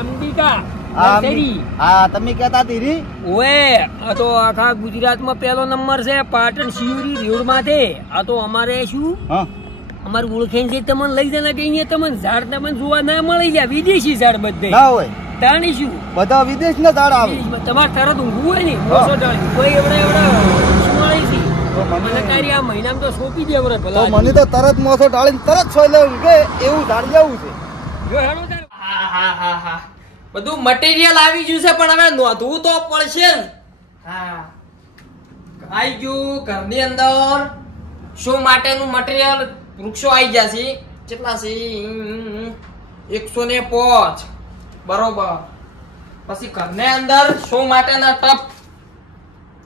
અંબિકા હા તમે કહેતા હતી રી ઓએ આ તો આખા ગુજરાતમાં પહેલો નંબર છે પાટણ શિવરી રોડ માથે આ તો અમારે શું અમારું ઓળખેણ છે તમને લઈ જને કઈ તમને ઝાડ તમને જોવા ના મળી ગયા વિદેશી ઝાડ બધે ના હોય તાણી શું બધા વિદેશ ના ઝાડ આવે તમારે તરત ઊંઘવું હોય ને મોસો ડાળી કોઈ એવડા સુમાળી છે મને કારી આ મહિનામાં તો સોંપી દે એવડે ભલા મને તો તરત મોસો ડાળીને તરત છોલે ઊંઘે એવું ઝાડ જેવું છે જો હેડો હા બધું મટીરિયલ આવી ગયું છે પણ હવે નોંધવું તો પડશે ને હા આવી ગયું ઘરની અંદર શું માટેનું મટીરિયલ વૃક્ષો આવી ગયા છે કેટલા છે 105 બરોબર પછી ઘરની અંદર શું માટેના ટપ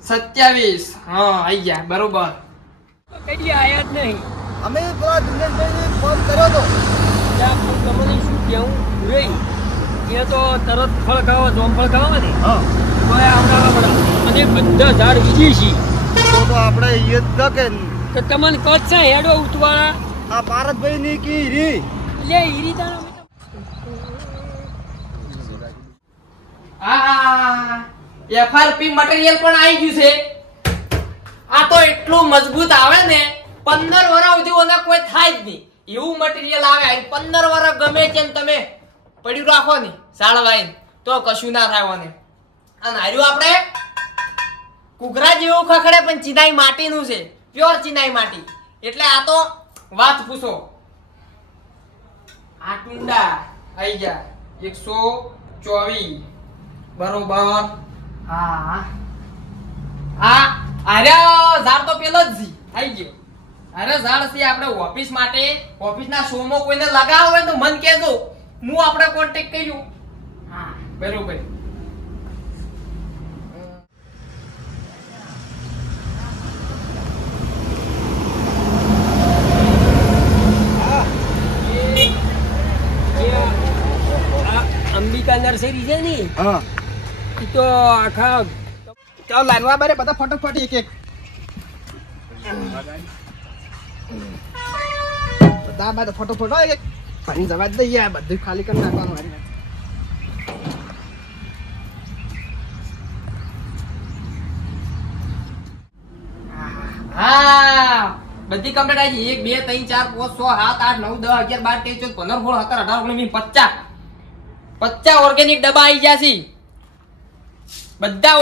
27 હા આવી ગયા બરોબર કઈ આયા જ નહીં અમે પેલા દિનેશભાઈને ફોન કર્યો તો ત્યાં તમને શું કેવું રહી એ તો તરત ફળ ખાવા જોમફળ ખાવા ને અને બધા ઝાડ વિદેશી તો આપણે એ જ કે તમને કચ્છ છે હેડો ઉતવાળા આ ભારતભાઈ ની કી હીરી લે હીરી તારા એફઆરપી મટીરિયલ પણ આવી ગયું છે આ તો એટલું મજબૂત આવે ને 15 વર્ષ સુધી ઓના કોઈ થાય જ નહીં એવું મટીરિયલ આવે 15 વર્ષ ગમે તેમ તમે પડ્યું રાખો ને સાળવાઈને તો કશું ના થાય ઓને અને હાર્યું આપણે કુકરા જેવું ખખડે પણ ચિનાઈ માટીનું છે પ્યોર ચિનાઈ માટી એટલે આ તો વાત પૂછો આ ટુંડા આવી ગયા 124 બરોબર હા અરે ઝાડ તો પેલો જ આવી ગયો અરે ઝાડ છે આપણે ઓફિસ માટે ઓફિસના શોમાં કોઈને લગાવો હોય તો મન કહેજો હું આપણે કોન્ટેક્ટ કર્યું હા બરોબર અંબિકા નર્સરી છે ને એ તો આખા ચાલ લાનવા બારે બધા ફટોફટ એક એક બધા બારે ફટોફટ એક એક પાણી જવા દે યાર બધું ખાલી કરી નાખવાનું મારી હા બધી કમ્પ્લીટ આવી 1 2 3 4 5 6 7 8 9 10 11 12 13 14 15 16 17 18 19 50 ઓર્ગેનિક ડબ્બા આવી ગયા છે બધા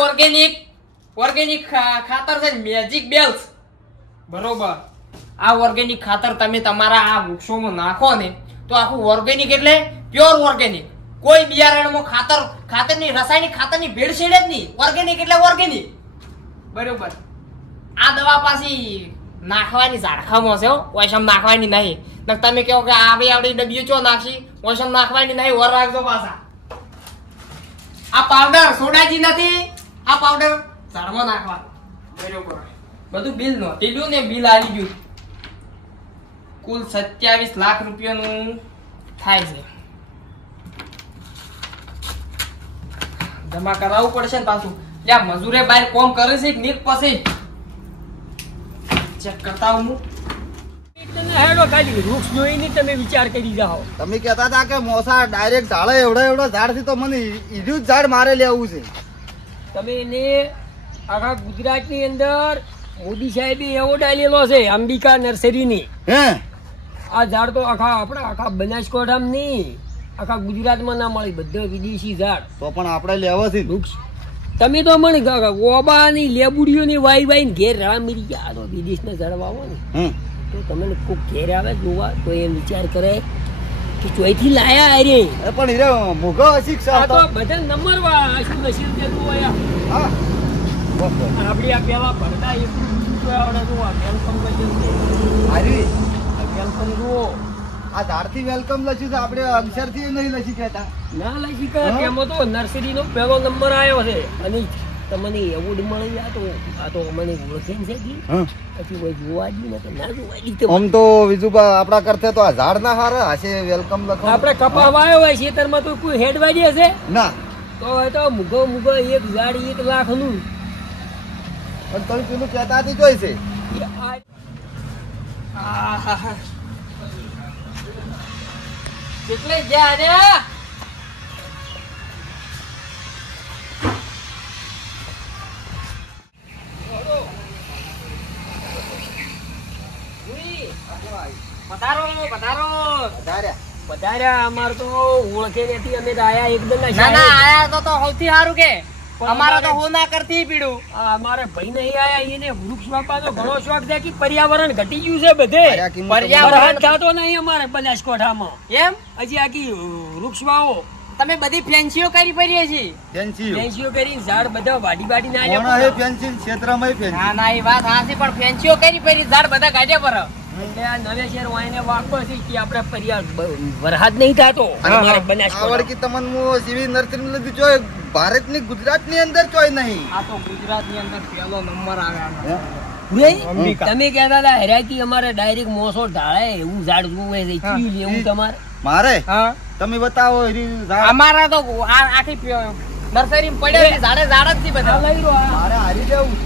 ઓર્ગેનિક ખાતર છે મેજિક બેલ્સ બરોબર આ ઓર્ગેનિક ખાતર તમે તમારા આ વૃક્ષોમાં નાખો ને તો આખું ઓર્ગેનિક એટલે પ્યોર ઓર્ગેનિક કોઈ બિયારણમાં ખાતરની રાસાયણિક ખાતરની ભેળસેળ જ નહીં ઓર્ગેનિક એટલે ઓર્ગેનિક બરોબર આ દવા પાછી નાખવાની ઝાડખામાં છે ઓયસમ નાખવાની નહીં નક તમે કહો કે આ ભાઈ આપણી ડબ્બીઓ ચો નાખી ઓયસમ નાખવાની નહીં વર રાખજો પાછા આ પાવડર સોડાજી નથી આ પાવડર ઝાડમાં નાખવા બરોબર બધું બિલ નો ટીડ્યું ને બિલ આવી ગયું કુલ 27 લાખ રૂપિયાનું થાય છે જમા કરાવવું પડશે ને પાછું ત્યાં મજૂરે બહાર કોમ કરે છે કે નીક પછી ચેક કરતા હું હેડો ખાલી વૃક્ષ જોઈને તમે વિચાર કરી જાઓ તમે કહેતા હતા કે મોસા ડાયરેક્ટ ઝાડે એવડા ઝાડ થી તો મને ઈડ્યું ઝાડ મારે લેવું છે તમે એને આખા ગુજરાતની અંદર મોદી સાહેબે એવોર્ડ આલેલો છે અંબિકા નર્સરીની હે આ ઝાડ તો આખા બનાસકાંઠામાં નહીં આખા ગુજરાતમાં ના મળે બધા વિદેશી ઝાડ તો પણ આપણે લેવા છે વૃક્ષ તમે તો મને ઓબાની લેબુડીઓની વાઈ ને ઘેર રામ મરી ગયા તો વિદેશના ઝાડ વાવો ને તો તમને કોઈક ઘેર આવે જોવા તો એ વિચાર કરે કે ચોઈથી લાયા અરે પણ હીરે મોગો શિક્ષા તો બધા નંબર વાળા શું નસીબ દેતું હોય હા આપડી આ પેલા ભરતા આવડે જોવા વેલકમ કરી હારી વેલકમ જુઓ આ ધારથી વેલકમ લખ્યું છે આપણે અક્ષરથી નહીં લખી કહેતા ના લખી કે એમાં તો નર્સરીનો પહેલો નંબર આવ્યો છે અને તમને એવોર્ડ મળી આ તો મને ઓળખીને છે કે પછી કોઈ જોવા જ ને ના જોવા દીધું આમ તો બીજું આપણા કરતે તો આ ઝાડ ના હારા હશે વેલકમ લખો આપણે કપા વાયો હોય ખેતરમાં તો કોઈ હેડ વાડી હશે ના તો એ તો મુગો એક ઝાડ 1 લાખ નું પણ તમે પેલું કહેતા હતી જોઈ છે કેટલે ગયા રે વધારે અમાર તો ઓળખે નથી, અમે તો આયા એકદમ ના ના આયા તો સૌથી સારું કે અમારા તો હું ના કરતી પીડું. અમારે ભાઈ નહીં આયા, એને વૃક્ષ વાવવાનો ઘણો શોખ છે કે પર્યાવરણ ઘટી ગયું છે બધે. પર્યાવરણ થતો નહીં અમારે બનાસકાંઠામાં. એમ હજી આખી વૃક્ષ વાવો. તમે બધી ફેન્સીઓ કરી પડીએ છીએ. ફેન્સીઓ કરીને ઝાડ બધા વાડી વાડી ના કોણ હે ફેન્સી ક્ષેત્રમાં ફેન્સી? ના ના એ વાત હાસી, પણ ફેન્સીઓ કરી પડી ઝાડ બધા કાઢ્યા પર. એટલે આ નવે શહેર વાયને વાકો છે કે આપણે પર્યાવરણ વરસાદ નહીં થતો અમારે બનાસકાંઠા. આવડકી તમને હું સીવી નર્સરી લીધું જોય, ભારતની ગુજરાતની અંદર ચોય નહીં. આ તો ગુજરાતની અંદર પહેલો નંબર આવ્યો. તમે કહેતા હતા હેરાકી અમારે ડાયરેક્ટ મોસો ઢાળે એવું ઝાડ જોવે છે, ચી લેવું તમારે? મારે હા તમે બતાવો અમારા તો આખી નર્સરી પડ્યા છે, ઝાડે ઝાડ જ છે બધા. મારે હારી જવું.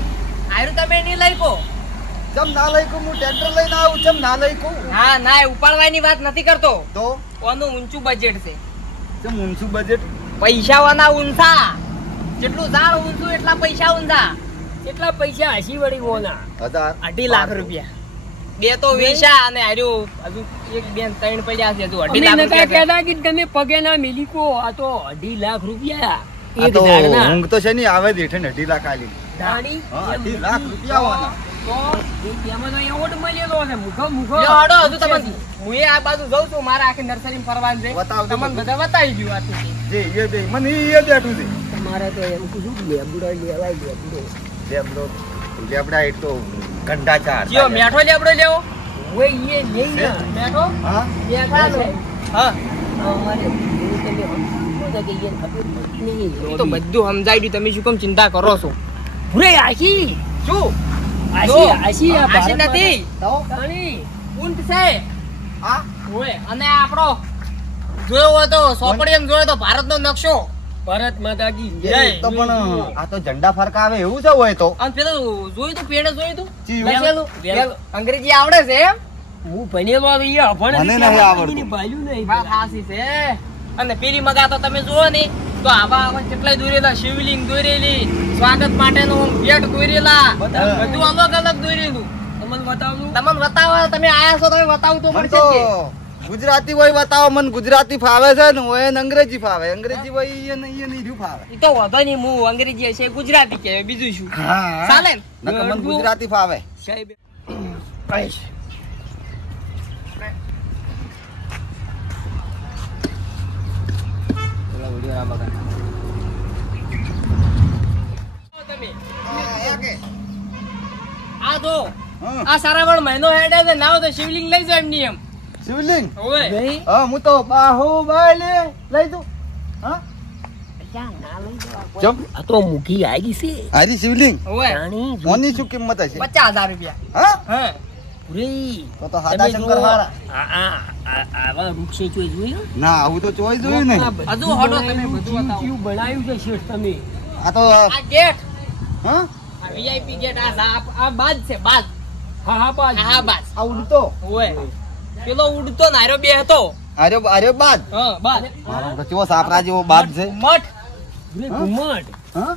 આયરું તમે નહીં લઈકો. ચમ ના લઈ કો? હું ટ્રેક્ટર લઈને આવું, ચમ ના લઈ કો? હા ના ઉપાડવાની વાત નથી કરતો. તો ઓનું ઊંચું બજેટ છે. ચમ ઊંચું બજેટ? પૈસાવાના ઊંચા. જેટલું ઝાડ ઊંચું એટલા પૈસા ઊંચા. કેટલા પૈસા હસી વળી ગોના? 2.5 લાખ રૂપિયા. બે તો વેચા અને હાર્યું હજુ એક બેન 3 પડ્યા છે, હજુ 2.5 લાખ રૂપિયા. કહેતા કે તમે પગે ના મિલીકો, આ તો 2.5 લાખ રૂપિયા આ એક તો ઝાડના. ઊંઘ તો છે નહીં આવે દેઠે 2.5 લાખ આલી. દાણી હા, 2.5 લાખ રૂપિયા આવવાના. તો એમાં તો એવોર્ડ મળેલો છે. મુખો લ્યો હડો હજુ તમને હું એ આ બાજુ જઉં છું, મારે આખી નર્સરી ફરવાનું છે. બતાવજો તમને બધા બતાવી દઉં આથી. જે એ બે મને એ બેઠું છે. તમારે તો એમ કીધું કે લેબડો લેવાય લેબડો. લેબડો લેબડા એ તો ગંડા ચાર. કયો મેઠો લેબડો લેવો? ઓય એ નહીં ને. મેઠો હા બેઠા છે. હા અમારે તમે સમજો કે એને ખબર પડતી નહીં. એ તો બધું સમજાઈ ગયું, તમે શું કેમ ચિંતા કરો છો? ભૂરે આશી શું આશી આશી આ આશી નથી, તો કાણી ઊંટ છે. આ ઓય અને આપણો જોયો હોય તો સોપડીએમ જોયો તો ભારતનો નકશો. ભારત માતા કી એ તો પણ આ તો ઝંડા ફરકાવે એવું છે હોય તો. અને પેલું જોયું તું પેડે જોયું તું ચી લખેલું? વેલ. અંગ્રેજી આવડે છે એમ? હું ભણેલો તો એ અભણ મને એટલે નહીં આવડતું. એની ભાલ્યું નહીં. વાત હાસી છે. અને પેલી મગા તો તમે જુઓ ને તો આવા આવા કેટલાય દોરેલા, શિવલિંગ દોરેલી, સ્વાગત માટેનો ગેટ દોરેલા, બધું અલગ અલગ દોરેલું. તમને બતાવું તમને બતાવો, તમે આયા છો તમે બતાવું તો મને પડશે તો જ કે. ગુજરાતી હોય બતાવો. મને ગુજરાતી ફાવે છે ને હોય ને અંગ્રેજી ફાવે. અંગ્રેજી હોય એ નહીં રહ્યું ફાવે. ઈ તો વાંધો નહીં, હું અંગ્રેજી હશે ગુજરાતી કહેવાય, બીજું શું હા ચાલે ને? નકર મને ગુજરાતી ફાવે. સાહેબ તમે ઓકે. આ જો હા. આ સારાવણ મહિનો હેડે છે, નાવ તો શિવલિંગ લઈ જાવ એમની એમ. શિવલિંગ ઓય નહીં હા હું તો બાહુબલી લઈ દઉં. હા ક્યાં ના લઈ જવા? ચમ આ તો મૂકી આવી છે હારી શિવલિંગ ઓય રાણી કોની શું કિંમત હશે? 50,000 રૂપિયા. હા હા પૂરી તો હાદા શંકર હારા. આવા વૃક્ષે જોયું ના આવું તો ચોઈ જોયું નહીં. હજુ હટો તમે બધું બતાવો. કેવું બનાવ્યું છે શેઠ તમે? આ તો આ ગેટ, હા આ વીઆઈપી ગેટ, આ બાજ છે, બાજ. હા હા પાછ હા બાજ. આ ઉડતો ઓય પેલો ઉડતો નાર્યો બે હતો. આર્યો બાદ હા બાજ. મારો તો ચેવો સાપરા જેવો બાદ છે. મઠ ઘુમટ હા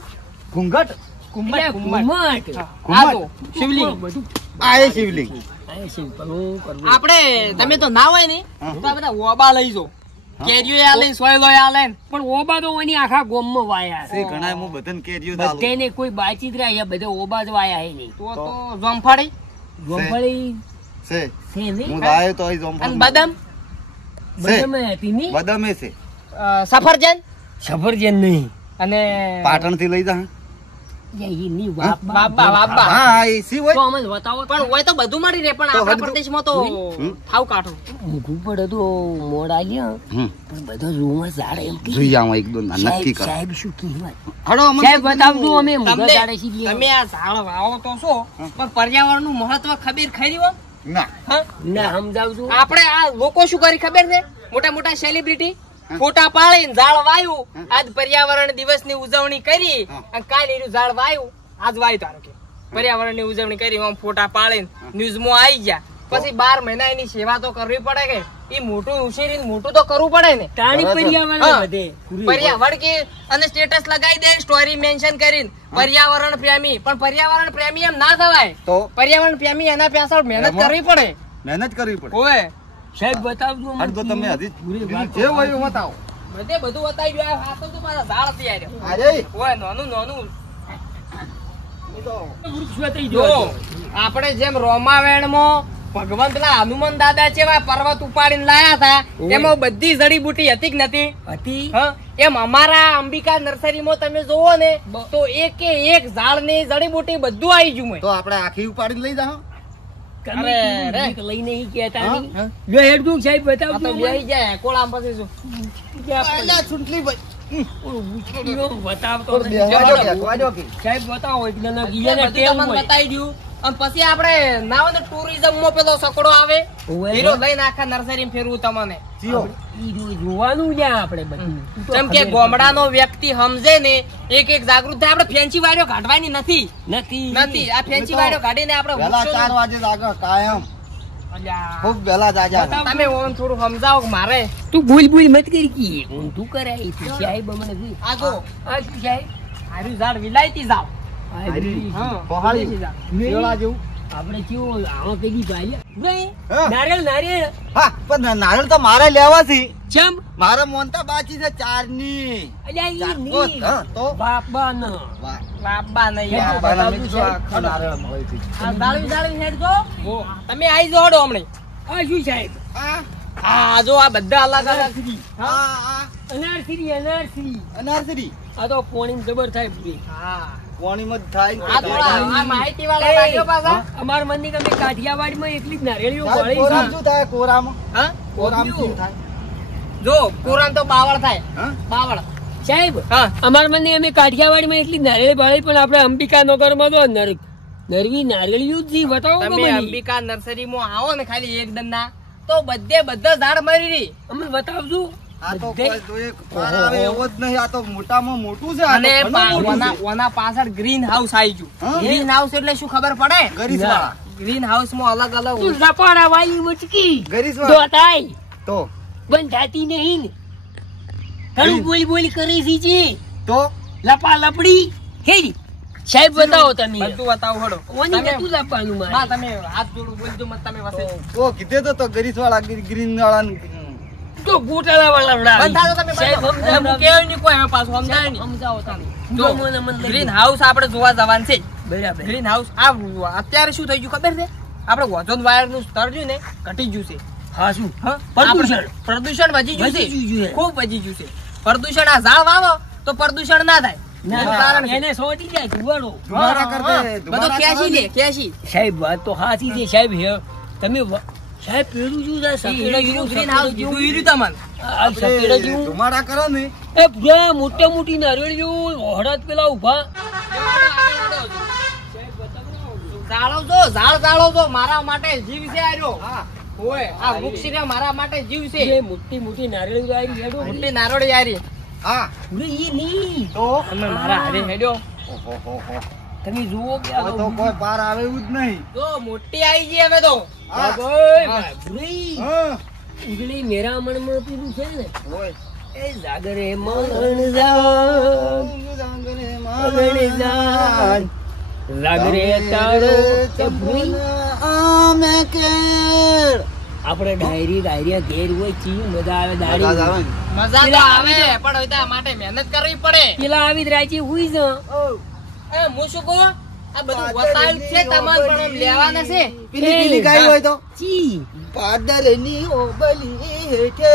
ઘૂંઘટ કુંભટ કુંભટ. ઘુમટ આ તો શિવલિંગ. બધું આ એ શિવલિંગ. આ સિમ્પલ હું કરવું. આપણે તમે તો ના હોય ને હા. તો આ બધા ઓબા લઈ જો, કેરીઓ આલે, સોયલો આલે. પણ ઓબા તો એની આખા ગોમમાં વાયા છે. તે ઘણા હું બધાને કેરીઓ દાલું. બધાને કોઈ બાચી જ રહ્યા, બધા ઓબા જ વાયા હે નહીં. તો જોમફળી ગોમફળી છે છે નહીં? હું લાયો તો અહીં અને જોમફળ. બદામ, બધામાં હતી નહીં? બદામે છે. સફરજન સફરજન નહીં. અને પાટણ થી લઈ જા. યા ઈ ની વાપ વાબા વાબા. હા એ સી હોય. તો અમને બતાવો તો. પણ હોય તો બધું મળી રહે, પણ તો આપણા બધું- પ્રદેશમાં તો હમ. થાવ કાઠું. મૂકવું પડે તો મોડા લ્યો પણ બધા રૂમાં ઝાડ એમ કે જોઈ આવો એક દો નક્કી સાહેબ કર. સાહેબ શું કહેવાય? હડો અમને સાહેબ બતાવજો અમે મુગા તમને ઝાડે છીએ. તમે આ ઝાડ વાવો તો છો, પણ પર્યાવરણ નું મહત્વ ખબર ખરી હો? ના હા? ના સમજાવજો. આપણે આ લોકો શું કરી ખબર છે? મોટા મોટા સેલિબ્રિટી ફોટા પાડીને ઝાડ વાયું, આજ પર્યાવરણ દિવસ ની ઉજવણી કરી, અને કાલે એનું ઝાડ વાયું, આજ વાયું ધારો કે પર્યાવરણ ની ઉજવણી કરી, આમ ફોટા પાડીને ન્યૂઝ માં આવી ગયા. પછી 12 મહિના એની સેવા તો કરવી પડે કે એ મોટું ઉછેરીને મોટું તો કરવું પડે ને. તાણી બરાબર. પર્યાવરણ હા. બધે પર્યાવરણ કે અને સ્ટેટસ લગાવી દે, સ્ટોરી મેન્શન કરીને પર્યાવરણ પ્રેમી. પણ પર્યાવરણ પ્રેમી એમ ના થવાય. તો પર્યાવરણ પ્રેમી એના પાછળ મહેનત એમાં? કરવી પડે. મહેનત કરવી પડે. ઓય સાહેબ બતાવજો મને. હાલ તો તમે હજી પૂરી બીજું વાત જે હોય એ બતાવો. બધે બધું બતાવી ગયો આ તો મારા ઝાડ થી આવ્યો અરે ઓય નાનું નાનું વૃક્ષ વતાઈ જો જો. આપણે જેમ રોમાવેણમાં ભગવાન પેલા હનુમાન દાદા છે પર્વત ઉપાડીને લાયા હતા ઓય. એમાં બધી જડીબુટી હતી કે નથી હતી. હા? એમ અમારા અંબિકા નર્સરીમાં તમે જોવો ને તો એકે એક ઝાડની જડીબુટી બધું આવી ગયું તો આપણે આખી ઉપાડીને લઈ જાઓ. તમે અરે, કીધું રે. બીક લઈને ઈ કહેતા હા? નહીં. હા? લો હેડું સાહેબ બતાવજો આપણે મને. બેસી જાય કોળામ પછી શું અલ્યા, ચૂંટલી ભાઈ. ઓલું ઉછળીઓ બતાવતો થોડું નથી. બેસવા દો કે, બેસવા દો કે. સાહેબ બતાવો એક જણા બધું બીજાને ટેવ તમને હોય. બતાવી દઉં અને પછી આપણે નાવો ને ટુરિઝમ માં પેલો સકડો આવે ઓય. હીરો લઈને આખા નર્સરી ફેરવું તમને જીઓ. ઈ જોવાનું જ્યાં આપણે બધું. ઈ તો જેમ કે ખબર ગામડાનો વ્યક્તિ સમજે ને એક એક જાગૃત થાય આપણે ફેન્સી વાળીઓ કાઢવાની નથી નથી. આ ફેન્સી વાળીઓ કાઢીને આપણે વહેલા વૃક્ષોનું- 4 વાગે જાગો કાયમ. અલ્યા, ખૂબ વહેલા જાગ્યા. બતાવ. તમે ઓમ થોડું સમજાવો કે મારે તું ભૂલ ભૂલ મત કરી કી ઊંધું કરાય તું સાહેબ અમને જી. આ જો આ શું સાહેબ? હારું ઝાડ વિલાયતી જાવ આ બધી. હા. પહાડી. નહીં. શેવડા જેવું. આપણે કેવું આવો પેલી ભાલ્યા નહીં? હા. નારિયેળ નારિયેળ હા, પણ નારિયેળ તો મારે લેવા છે. ચમ મારે મોનતા બાકી છે 4 ની. અલ્યા ઈ 4 નહીં. હા, તો બાપા ન વાહ. બાબા નહીં ખેતો યાર. બાના બતાવજો મિત્રો સાહેબ. આખા નારિયેળ મળે છે. આ જાળવી હેડ જો તમે આઈ જો હડો હમણે આ શું સાહેબ? આ, આ જો આ બધા અલગ અલગ આ, અનારસરી અનારસરી. અનારસરી. આ તો પોણી જબર થાય પૂરી. હા પાણીમાં જ થાય. આ થોડા આ માહિતી વાળા લાગ્યો પાછા અમાર મંદી તમે કાઠિયાવાડમાં એકલી જ નારિયેળીઓ સાહેબ, વળી કોરામ છે. શું થાય? કોરામ. હા કોરામ શું થાય? જો કુરાન તો બાવળ થાય હા? બાવળ સાહેબ હા અમાર મંદી અમે કાઠિયાવાડમાં એકલી જ નારિયેળી વાળી પણ આપણે અંબિકા નગરમાં તો નરવી નારિયેળીઓ જ જી બતાવો કે તમે મને. અંબિકા નર્સરીમાં આવો ને ખાલી એક દંડા તો બધા ઝાડ મરી રહી અમે બતાવજો. આ તો બધે- કોઈ તો એક પાર આવે એવો જ નહીં. આ તો મોટામાં મોટું છે. આ તો અને ઘણું મોટું છે. ઓના પાછળ ગ્રીન હાઉસ આવી હા? ગયું ગ્રીન હાઉસ એટલે શું ખબર પડે ગરીસવાળા. ગ્રીન હાઉસ માં અલગ અલગ તું લપાડા વાળી મુચકી ગરીસવાળા. દોતાય તો બંધ થતી નહીં ને. ઘણું બોલી બોલી કરી છે જે. તો લપા લપડી હેડી સાહેબ બતાવો તમે બધું બતાવો હડો ઓની તમે- નતું લપવાનું બા, મારે. તમે હાથ જોડું બોલજો મત તમે વસે તો કીધે તો ગરીસવાળા ગ્રીન વાળા. તો ગોટાળા વાળા વડાવી. બંધ થાજો તમે સાહેબ બંધ. સમજાવો. હું કેવાય નહીં કોઈ હવે પાછું સમજાય નહીં સમજાવો તમે. જો, જો મને લઈ ગ્રીન જાઓ. હાઉસ આપણે જોવા જવાનું છે બરાબર. ગ્રીન હાઉસ આ અત્યારે શું થઈ ગયું ખબર છે આપણે ઓઝોન વાયર નું સ્તર રહ્યું ને ઘટી ગયું છે હા શું હા? પ્રદૂષણ. આપણે- પ્રદૂષણ વધી ગયું વધી ગયું છે છે. ખૂબ વધી ગયું છે પ્રદૂષણ આ ઝાડ વાવો તો પ્રદૂષણ ના થાય એનું કારણ છે. એને સોટી જાય ધુવાડો. ધુમાડા કરતે, હા, બધું ધુમાડા ક્યાંસી કરે લે ક્યાંસી સાહેબ વાત તો સાચી છે સાહેબ તમે સાહેબ પેલું શું છે સફેડા જેવું, ગ્રીન હાઉસ સફેડા કીધું જેવું. ઈ રહ્યું તમને આ સફેડા જેવું. ધુમાડા કરો ને. એ પૂરા મોટા મોટી નારિયેળ જેવું હળદ પેલા ઉભા. જાળવજો ઝાડ જાળવજો મારા માટે જીવ છે આ રહ્યો. હા. ઓય આ વૃક્ષ રહ્યો મારા માટે જીવ છે એ મોટી મોટી નારિયેળ આવી હેડો મોટી નારોડી આરી હા. પૂરે ઈ નહીં. તો તમે મારા હારે હેડ્યો ઓહોહોહો. તમે જુઓ કે હવે તો કોઈ પાર આવે એવું જ નહીં. જો મોટી આવી ગઈ હવે તો હા. બાબોય, પૂરી. હા. ઉજળી મેરામણમાં પેલું છે ને ઓય. એ જાગરે મરણ જાગ મરણ જાગ જાગરે તારો તે ભૂઈ. આમે કેળ. આપણે ડાયરી ઘેર હોય ચી મજા આવે મજા જ દાડી. આવે ને. મજા તો આવે પણ હવે તારા માટે મહેનત કરવી પડે પેલા આવી જ રાજી હુઈ જ. એ હું શું કહું આ બધું વસાયું જ છે તમારે પણ આમ લેવાના છે પેલી પેલી ગાય હોય તો ચી પાદરની ઓબલી હેઠે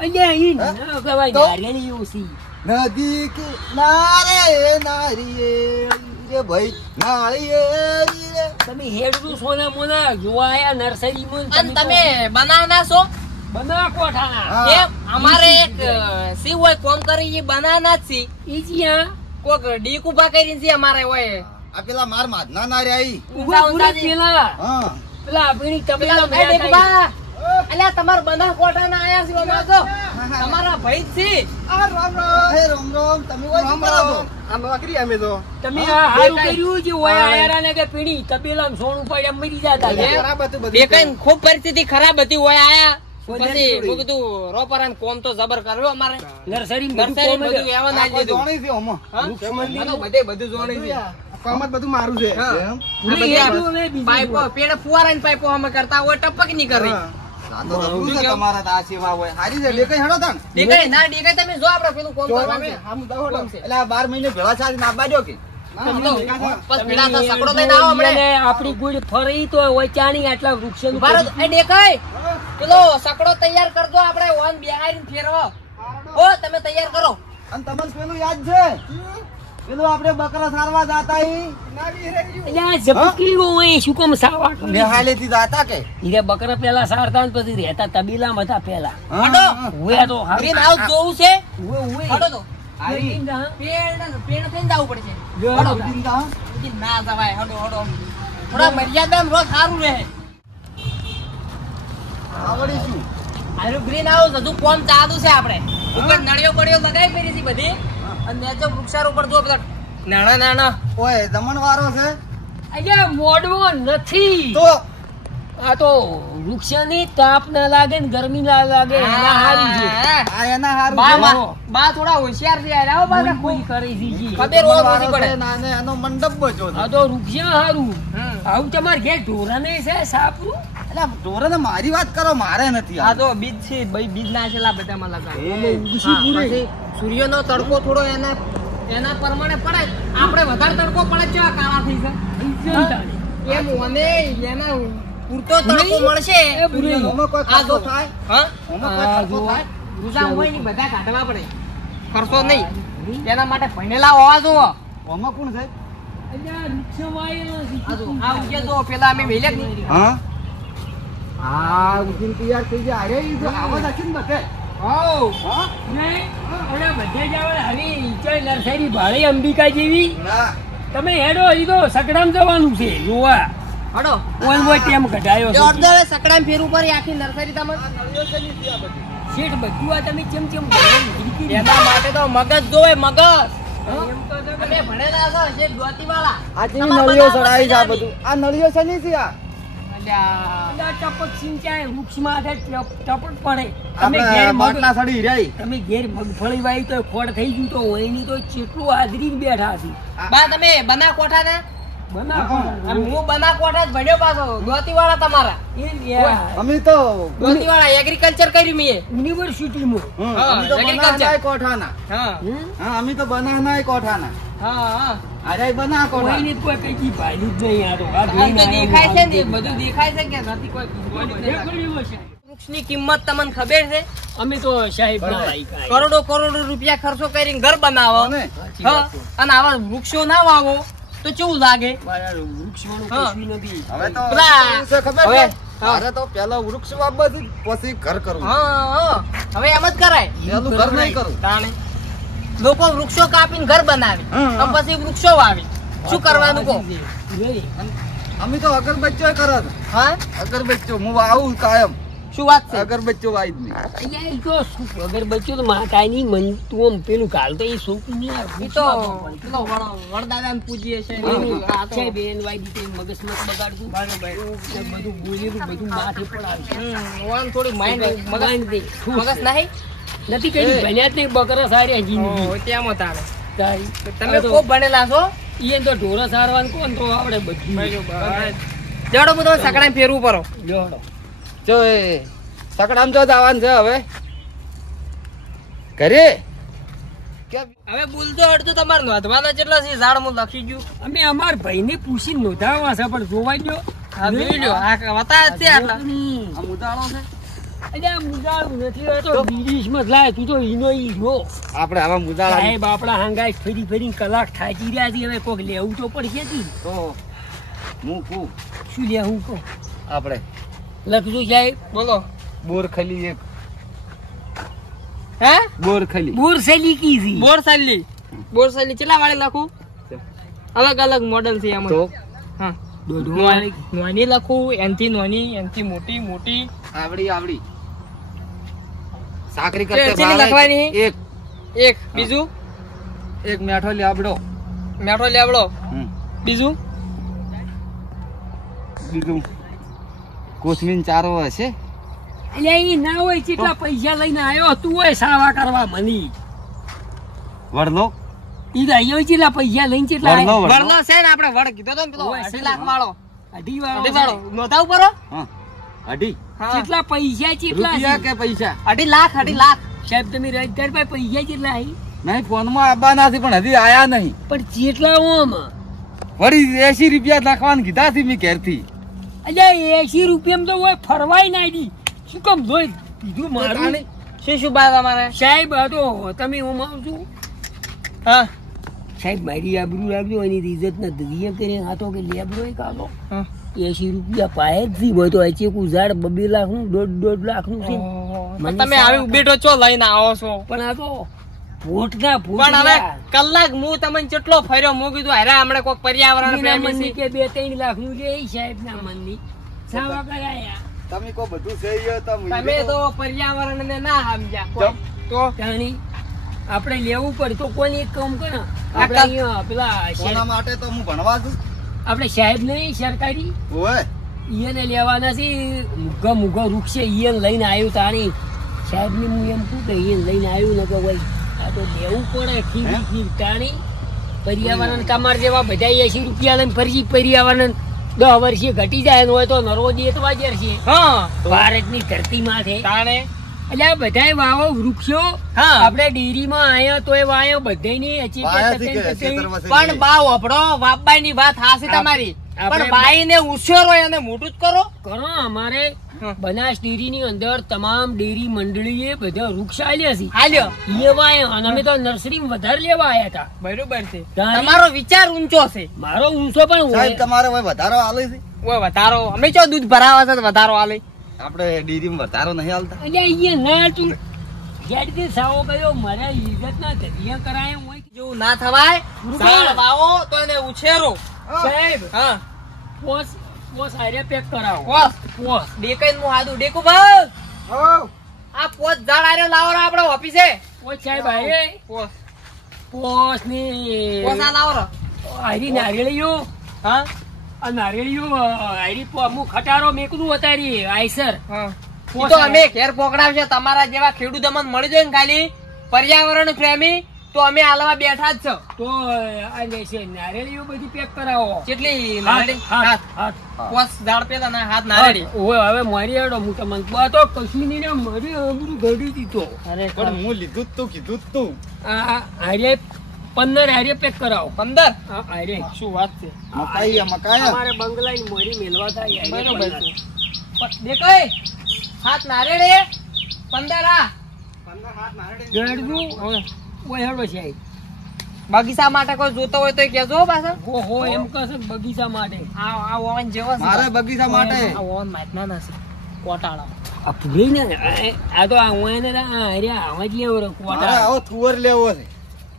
અલ્યા ઈ હા? ના કહેવાય તો? નારિયેળી ઓછી. નદી કિનારે નારિયેળ રે ભાઈ નારિયેળ રે. તમે હેડું સોના મોના જોવા આયા નર્સરીમાં ને અને તમે બનાના છો બના કોઠાના. હા. એમ અમારે એક સી હોય કોમ કરી એ બનાના જ છે ઈ જ્યાં કોક ડીક ઉભા કરીને છે અમારે હોય આ પેલા માર માધના નારે આઈ. ઉભા ઉભા પેલા હા. પેલા આપણી પેલા તબેલા એ ડીક ઉભા. અલ્યા તમારા બના કોઠાના આયા છે અમારે તો તમારા ભાઈ જ છે આ રામ રામ હે રામ રામ તમે ઓય શું કરો છો? આ નોકરી અમે તો તમે આ હારું કર્યું છે ઓય આયરા ને કે પીડી તબેલામાં સોનું પડ્યા મરી જાતા એ ખરાબ હતું બધું. બે કઈ ખૂબ પરિસ્થિતિ ખરાબ હતી હોય આયા કોઈ પછી નથી મેં કીધું રોપરાન કોમ તો જબર કર્યો અમારે નર્સરી નર્સરી બધું એવા આ ના કોઈ દીધું જાણે છે ઓમાં. હા? આ તો બધે બધું જોણી છે કામ જ બધું મારું છે હા. એમ? પૂરી આ બધી હેડું હવે બીજું પાઇપો જોવા. પેડે ફુવારાની પાઇપો અમે કરતા હોય ટપક ની કરી હા. આ તો જબરું છે તમારા તો આ સેવા હોય હારી છે ડેકાઈ હેડો તણ દેખાય ના દેખાય તમે જો આપણે પેલું કોમ જો કરવાનું અમે છે. આમ દહોડો એટલે આ 12 મહિને ભેળા સાથી ના બાડ્યો કે બસ પેલા તો સકડો લઈને આવો હમણે. એને આપણી ગુડ ફરી તો હોય ચાણી આટલા વૃક્ષોનું ભારત એ દેખાય પેલો સકડો તૈયાર કરજો આપણે ઓન બિહારીને ફેરવો. ઓ તમે તૈયાર કરો. અને તમને પેલું યાદ છે પેલું આપણે બકરા સારવા જાતા ઈ એટલે આ ઝપકી હોય શું કામ સાવા કરે? નિહાળેથી જાતા કે હીરે બકરા પેલા સારતા ને પછી રહેતા તબીલામાં હતા પેલા હટો. હોય તો ગ્રીન હાઉસ જોવું છે હોય હટો તો હારી પેણ થઈને જવું પડશે. જો હટો. ચિંતા ઈ ના જવાય હટો હટો થોડા મર્યાદામાં રોજ સારું રહે. આવડી શું આનું ગ્રીન હાઉસ હજુ કોમ ચાલુ છે આપણે ઉપર નળિયો બળિયો લગાવી પડી છે બધી અને નેચે વૃક્ષારોપણ જો બધા નાના નાના ઓય દમણ વાળો છે અહીંયા મોડવો નથી તો આ તો વૃક્ષની તાપ ના લાગે ને ગરમી ના લાગે એના હારું છે. આ એના હારું બા છે. બા બા થોડા હોશિયાર છે યાર આવો બા કોઈ કરી દીધી. ખબર દમણ હોય વાળો ઓછી પડે છે ને આને એનો મંડપ બચ્યો છે આ તો વૃક્ષ હારું હમ. આવું તમારે ઘેર ઢોરા નહીં છે સાપરું એટલે ઢોરાને મારી વાત કરો મારે નથી આ તો બીજ છે ભાઈ બીજ નાખેલા બધામાં લગાવે એ ઉગસી પૂરે. સૂર્યનો તડકો થોડો એના પ્રમાણે પડે આપણે વધારે તડકો પડે છે આ કાળા થઈ છે એમ મને એના પૂરતો તડકો મળશે એ બુરે. ઓમાં કોઈ આ જો ખર્ચો થાય હા ઓમાં કોઈ આ ખર્ચો જો. થાય રૂજા હોય ને બધા કાઢવા પડે ખર્ચો નહીં તેના માટે ભણેલા હોવા જોવો ઓમાં કોણ છે અહીંયા વૃક્ષ વાયેલા છે. આ જો આ ઉગે જો પેલા અમે વેલ્યા જ નહીં હા આ ઉઠીને તૈયાર થઈ જાય અરે ઈ જો આવા નાખીને બતે હોવ હા નહીં, ઓલા બધે જ આવે હરી ઈચોય નર્સરી ભાડે અંબિકા જેવી ના તમે હેડો ઈ તો સકડામ જવાનું છે જોવા હડો ઓય ઓય ટેમ કઢાયો એ છે. અડધે સકડામ ફેર ઉપર ઈ આખી નર્સરી તમને શેઠ બધું આ તમે ચમ ચમ ભણવાનું એના માટે તો મગજ જોવે મગજ એમ તો તમે તમે ભણેલા છો શેઠ ગોતીવાળા આ જેવી નળીઓ સડાઈ છે આ બધું આ નળીઓ છે નહીં આ અલ્યા પેલા ટપક સિંચાઈ વૃક્ષમાં આખે ટપક પડે તમે ઘેર આપણે મગ માટલા સડી રહી તમે ઘેર મગફળી વાવી તો ખોડ થઈ ગયું તો ઓયની તો ચેટલું હાજરી બેઠા છે બા તમે બના કોઠા ના બનાવો હું બના કોઠા જ ભણ્યો પાછો ગોતીવાળા તમારા અમે તો ગોતીવાળા એગ્રીકલ્ચર કર્યું મેં યુનિવર્સિટીમાં હા, અમે તો agriculture. બનાનાય કોઠાના હા હા અમે તો બનાનાય કોઠાના હા હા અરે બના કોઠા કોઈની તો કોઈ કઈ ભાઈ જ નહીં આ તો આ આ જોઈને તો આવ્યો દેખાય છે ને હું. બધું દેખાય છે કે નથી કોઈ બધે કર્યું હશે. વૃક્ષની કિંમત તમને ખબર છે અમે તો સાહેબ ના લાયકા. કરોડો કરોડો રૂપિયા ખર્ચો કરીને ઘર બનાવો કોને? સાચી હા, વાત છે. અને આવા વૃક્ષો ના વાવો તો કેવું લાગે મારા વૃક્ષોનું હા. કશું નથી. હવે તો પેલા- શું છે ખબર હવે, છે હા. મારે તો પેલા વૃક્ષ વાવવાથી પછી ઘર કરવું હા હા હવે એમ જ કરાય પેલું ઘર નહીં કરું તાણે લોકો વૃક્ષો કાપીને ઘર બનાવે હા, હા. અને પછી વૃક્ષો વાવે શું કરવાનું કહો જોઈ. અમે તો અગરબત્તીઓ કરે છે. હા અગરબત્તીઓ હું વાવું કાયમ શું વાત છે અગરબત્તીઓ વાવી જ નહીં અહીંયા ઈ તો શું અગરબત્તીઓ તો માતાની મન તું આમ પેલું ગાલ તો એ છોકરી ને ઈ તો પેલો વડદાદાને પૂજીએ છે આ તો છે બેન વાઈ દીધી મગજ મત બગાડતું બધું બોલેલું બધું માથે પડાવ્યું ઓન થોડી માઇન્ડ મગજ મગજ નહીં નથી કઈ ભણ્યા જ નહીં બકરા સારી જિંદગી ઓ, ત્યાં તાણે તારી. તમે આ તો ખૂબ ભણેલા છો ઈ તો ઢોરા સારવાનું કોણ તો આવડે બધું જડો હું તમે સકડા ફેરવું પડો જોડો જો એ સકડામ જો જવાનું છે હવે ઘરે હવે બોલતો અડધું તમારે નોંધવાના કેટલા છે ઝાડ હું લખી ગયું અમે અમાર ભાઈને પૂછીને નોંધાવા છે પણ જોવાઈ ગયો હા જોઈ લ્યો આ વતા જ છે આટલા આ મુદાળો છે અલ્યા મુજાળું નથી હોય તો વિદેશમાં જ લાય તું તો ઈનો ઈ જો આપણે આવા મુદાળા સાહેબ આપણા હાંગાઈ ફરી ફરી કલાક થાકી રહ્યા છે હવે કોક લેવું તો પડશે તી. તો હું કું શું લેવું કહો આપણે લખજો સાહેબ બોલો બોરખલી એક હે બોરખલી બોરસેલી કીધી બોરસલી કેટલા વાળી લખું અલગ અલગ મોડલ છે એમાં તો હા દોઢો નોની નોની લખું એનથી નોની એનથી મોટી મોટી આવડી આવડી સાકરી ચેલી કરતે ભાવે લખવાની? એક એક બીજું એક મેઠો લાબડો મેઠો લેવડો બીજું બીજું કોથમીન ચારો હશે એટલે ઈ ના હોય કેટલા પૈસા લઈને આવ્યો તું હોય સાવા કરવા મની વડલો ઈ તો અહીંયા કેટલા પૈસા લઈને કેટલા વડલો આયા? વડલો છે ને આપણે વડ કીધો તો ને પેલો ઓય, 2.5 લાખ વાળો અઢી 2.5 વાળો વાળો નોંધાવ કરો હા અઢી હા. કેટલા પૈસા કેટલા રૂપિયા છે? કે પૈસા 2.5 લાખ સાહેબ તમે રાજદાર ભાઈ પૈસા કેટલા હી? નહીં ફોનમાં આવવાના છે પણ હજી આયા નહીં. પણ જેટલા ઓમાં વળી 80 રૂપિયા નાખવાનું કીધા છે મેં ઘેરથી. અલ્યા 80 રૂપિયામાં તો હોય ફરવાય ના દી. શું કામ જોઈ કીધું મારું? શું બા તમારે સાહેબ આ તો તમે હું માનું છું. હા સાહેબ મારી આબરૂ રાખજો, એની ઇજ્જત ના દરિયા કરીને આ તો કે લેબરો એક આલો 80 રૂપિયા પાયે જ થી હોય તો ચેકું ઝાડ 2 લાખ નું 1.5 લાખ નું છે. મને તમે સાહેબ- આવી બેઠો છો લઈને આવો છો પણ આ તો ભોટના પણ હવે કલાક હું તમને કેટલો ફર્યો મૂકી કીધું અરે હમણાં કોઈ પર્યાવરણ પ્રેમી મનની છે કે 2-3 લાખ નું લે સાહેબ ના મનની સાવા કરાયા તમે કો બધું થઈ ગયો તમે તો પર્યાવરણ ને ના સમજ્યા કોઈ. તો ત્યાંની આપણે લેવું પડે તો કોની એક કામ કરે આપણે કાકા- અહીંયા પેલા કોના માટે તો હું ભણવા છું. આપણે સાહેબ નહીં સરકારી ઓય ઈયને લેવાના છે. મુગા વૃક્ષ છે ઈયન લઈને આવ્યું તાણી સાહેબ ને હું એમ કહું કે ઈયન લઈને આવ્યું ને કે ભાઈ આ તો લેવું પડે ખીર તાણી પર્યાવરણ તમારે જેવા બધા 80 રૂપિયા લઈને ફરી પર્યાવરણ 10 વર્ષે ઘટી જાય ને હોય તો નરવો દેતવા જ છે હા ભારતની ધરતીમાં છે. તાણે એટલે આ બધાય વાવો વૃક્ષો હા. આપણે ડેરીમાં આયા તોય વાયો બધાયની એચી કે પાયાથી કે સતેન ખેતરમાં છે. પણ બા વપડો બાપાઈ ની વાત હાસી તમારી આપણે- પણ બાઈ ને ઉછેરો એને મોટું જ કરો કરો અમારે હા. બનાસ ડેરીની અંદર તમામ ડેરી મંડળીએ બધા વૃક્ષ આલ્યા છે. હાલ્યો એ વાયા અને અમે તો નર્સરીમાં વધારે લેવા આયા હતા. બરોબર છે તારી- તમારો વિચાર ઊંચો છે મારો ઊંચો પણ સાહેબ હોય. તમારે હવે વધારો આલે છે. ઓય વધારો અમે ચો દૂધ ભરાવા છે તો વધારો આલે આપણે ડેરીમાં વધારો નહીં આલતા. એટલે અહીંયા ના તું જ્યારથી સાવો ગયો મારા ઇજ્જત ના ધરિયા કરાય હોય. જેવું ના થવાય ઝાડ વાવો તો એને ઉછેરો સાહેબ હા પોસ પોસ આરે પેક કરાવો. પોસ પોસ ડેકઈ હું હાદું ડેકુ ભાઈ આ પોસ ઝાડ આરે લાવો રો આપણે ઓફિસે પોસ સાહેબ આરે પોસ પોસ ની પોસ આ લાવો રો આરી નારિયેળીઓ હા આ નારિયેળીઓ આરી હું ખટારો મેકલું અતારી આઈસર હા પોસ ઈ તો આવે. અમે ઘેર પોકડાવશે તમારા જેવા ખેડૂત અમને મળી જાય ને ખાલી પર્યાવરણ પ્રેમી તો અમે આલવા બેઠા જ છો તો આ લે છે નારિયેળીઓ બધી પેક કરાવો. કેટલી હાથ નારળી? હાથ હાથ. હાથ પોસ ઝાડ પેલા ના હાથ નારળી ઓય હવે મારી હેડો હું તમને બા તો કશું નહીં ને મારી આબરૂ ઘડી દીધો. પણ હું લીધું જ તું કીધું જ તું. આ આરે 15 આરે પેક કરાવો. 15 આ આરે શું વાત છે મકાઈ મકાઈ અમારે બંગલાની મોરી મેલવા થાય આરે બરોબર 15. છે દેખાય હાથ નારળી 15 આ દોડવું ઓય હેડો છે. બગીચા માટે કોઈ જોતો હોય તો કહેજો પાછા હો હો એમ કહેશે બગીચા માટે. આ ઓવન જેવો છે મારે બગીચા માટે આ ઓવન માથના ના છે કોટાળો આ ભૂલી ને આ તો આ હું એને આ આરે આવા જ લેવો રે મારે કોટા. આવો થુવર લેવો છે.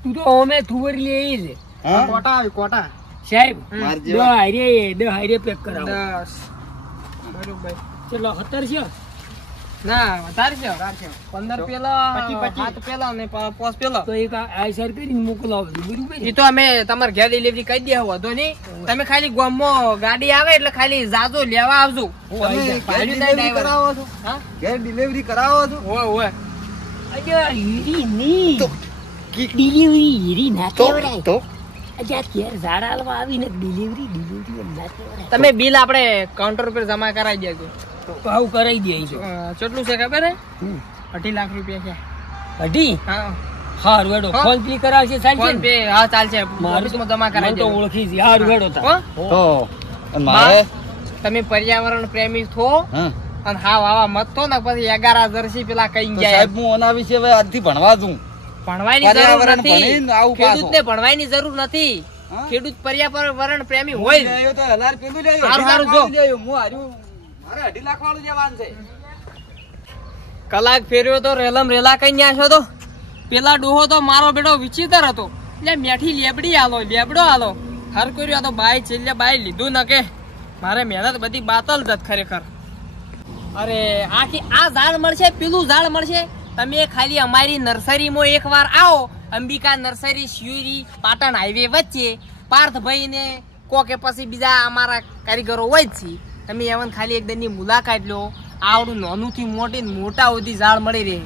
તું તો અમે થુવર લે છે હા? કોટા આવી કોટા સાહેબ. માર 10 જેવા. આરે પેક કરાવો. 10 બરોબર ચલો 17 છે. ના વધારે છે 15 પેલા પચી. 7 પેલા ને 5 પેલા તો એક આ સર કરીને મોકલાવો બરોબર ઈ તો અમે તમારે ઘેર ડિલિવરી કરી દે વધો નહીં તમે ખાલી ગામમાં ગાડી આવે એટલે ખાલી જાજો લેવા આવજો તમે ઘેર ભાડું ડિલિવરી driver. કરાવો છો? હા ઘેર ડિલિવરી કરાવો છો? ઓય ઓય અજા હીરી ની તો કી- ડિલિવરી હીરી ના તો કેવડાય. તો અજા ઘેર ઝાડ આલવા આવીને ડિલિવરી એમ ના કેવડાય. તમે બિલ આપણે કાઉન્ટર ઉપર જમા કરાવી દેજો તો આવું કરાઈ દે છે. કેટલું છે ખબર હે 2.5 લાખ રૂપિયા છે અઢી હા હારું હેડો હા. ફોન પે કરાવશે ચાલશે ફોન ને? પે હા ચાલશે મારું ઓફિસમાં જમા કરાવી મને તો દેજો ઓળખી છે હારું હેડો તા. હો? તો અને મારે તમે પર્યાવરણ પ્રેમી છો હા અને હા વાવા મત થો ને પછી 11 જર્સી પેલા કઈ તો જાય સાહેબ હું આના વિશે હવે આજથી ભણવા છું. ભણવાની જરૂર પર્યાવરણ નથી ભણીને આવું પાછું. ખેડૂતને ભણવાની જરૂર નથી હા? ખેડૂત પર્યાવરણ પ્રેમી હું હોય લેયો તો હલાર પેલું લેયો, હારું, અઢી હારું, લાખ વાળું જો. લેયો. હું હાર્યું, મારે 2.5 લાખ વાળું લેવાનું છે. કલાક ફેર્યો તો રેલમ રેલા કઈ ન્યા છો તો પેલા ડોહો તો મારો બેટો વિચિત્ર હતો એટલે મેઠી લેબડી આલો લેબડો આલો હર કર્યું આ તો બાય છેલ્લે બાય લીધું ન કે મારે મહેનત બધી બાતલ જ ખરેખર અરે આખી આ ઝાડ મળશે પેલું ઝાડ મળશે તમે ખાલી અમારી નર્સરીમાં એકવાર આવો અંબિકા નર્સરી શિયુરી પાટણ હાઈવે વચ્ચે પાર્થભાઈ ને કો કે પછી બીજા અમારા કારીગરો હોય જ છે તમે એવન ખાલી એક દિનની મુલાકાત લો આવડું નાનું થી મોટી મોટા સુધી ઝાડ મળી રહે